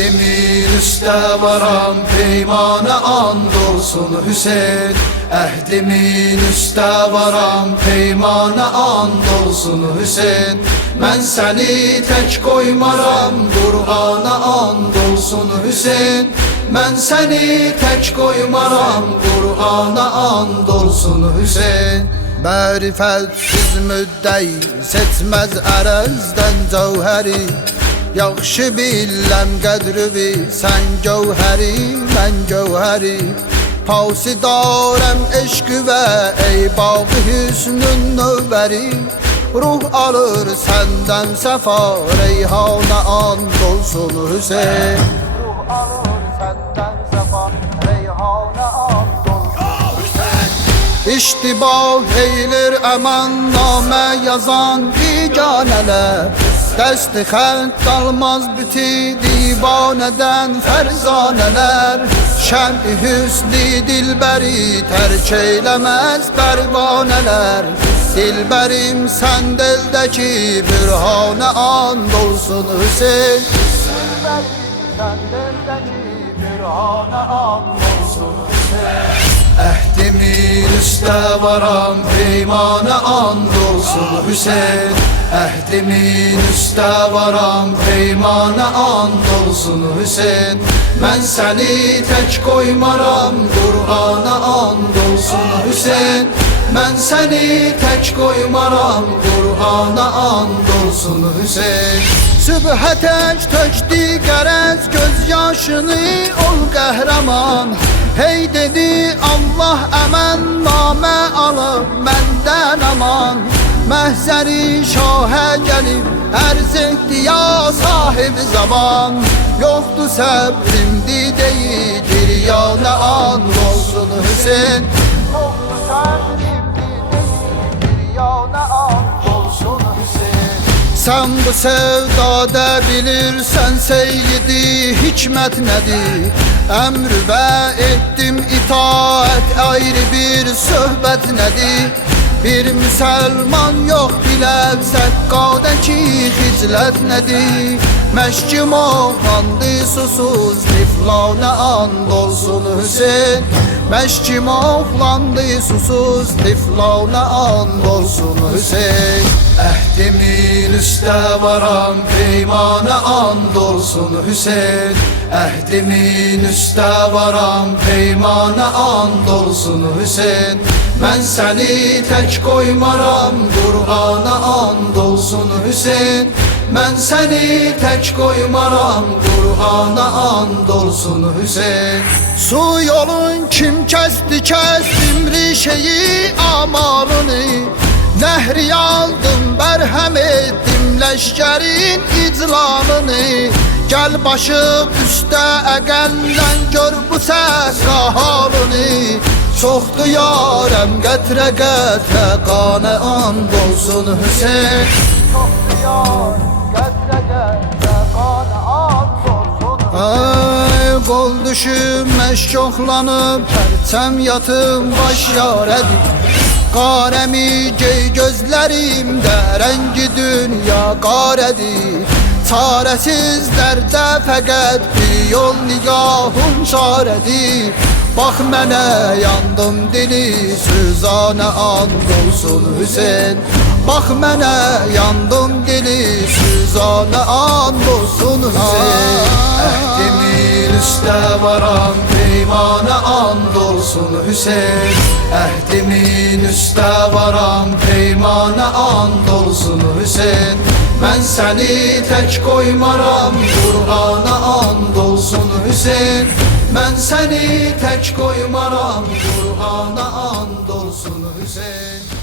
Əhdimin üstə varam, peymana and olsun Hüseyn. Əhdimin üstə varam, peymana and olsun Hüseyn. Mən səni tək qoymaram, Qur'ana and olsun Hüseyn. Mən səni tək qoymaram, Qur'ana and olsun Hüseyn. Mərifətsiz müddəi seçməz ərəzdən cəvhəri. Yaxşı biləm qədrivi, sən gövhəri, mən gövhəri. Pasidarəm eşqü və ey bağı hüsnün növbəri. Ruh alır səndən səfa, reyhana and olsun Hüseyn. Ruh alır səndən səfa, reyhana and olsun Hüseyn. İştibah eylir əmannamə yazan biganələr. Dəsti xəlq qalmaz büti divanədən fərzanələr. Şəm-i hüsni dilbəri tərk eyləməz pərvanələr. Dilbərim sən dildəki bürhanə and olsun Hüseyn. Dilbərim sən dildəki bürhanə and olsun Hüseyn. Əhdimin üstə varam, peymana and olsun Hüseyn. Əhdimin üstə varam, peymana and olsun Hüseyn. Mən səni tək qoymaram, Qur'ana and olsun Hüseyn. Mən səni tək qoymaram, Qur'ana and olsun Hüseyn. Sübhə tək tökdü qərəz göz yaşını ol qəhrəman. Hey dedi Allah əmən, namə alıb məndən aman. Məhzəri şahə gəlib ərz etdi ya sahib zaman. Yoxdur səbrimdi deyir, giryana and olsun Hüseyn. Yoxdur səbrimdi deyir, giryana and olsun Hüseyn. Sən bu sevdada bilirsən seyyidi hikmət nədir? Əmr və etdim itaət ayrı bir söhbət nədir? Bir müsəlman yox biləb səqqadəki xiclət nədir? Məşkim oxlandı susuz tiflanə and olsun Hüseyn. Məşkim oxlandı susuz tiflanə and olsun Hüseyn. Əhdimin üstə varam, peymana and olsun Hüseyn. Əhdimin üstə varam, peymana and olsun Hüseyn. Mən səni tək qoymaram, Qur'ana and olsun Hüseyn. Mən səni tək qoymaram, Qur'ana and olsun Hüseyn. Su yolun kim kəsdi, kəsdim rişeyi amalını. Nəhri aldım, bərhəm etdim ləşkərin iclanını. Gəl başım üstə əqəllən gör bu səhra halını. Çoxdu yarəm qətrə qətrə qanə and olsun Hüseyn. Çoxdu yarəm qətrə qətrə qanə and olsun Hüseyn. Qol düşüm məşk oxlanıb, pərçəm yatım baş yarədir. Qarəmi gey gözlərimdə, rəngi dünya qarədir. Çarəsiz dərdə fəqət bir yol nigahın çarədir. Bax mənə yandım dili, süzanə and olsun Hüseyn. Bax mənə yandım dili, süzanə and olsun Hüseyn. Əhdimin üstə varam, peymana and olsun Hüseyn. Əhdimin üstə varam, peymana and olsun Hüseyn. Mən səni tək qoymaram, Qur'ana and olsun Hüseyn. Mən səni tək qoymaram, Qur'ana and olsun Hüseyn.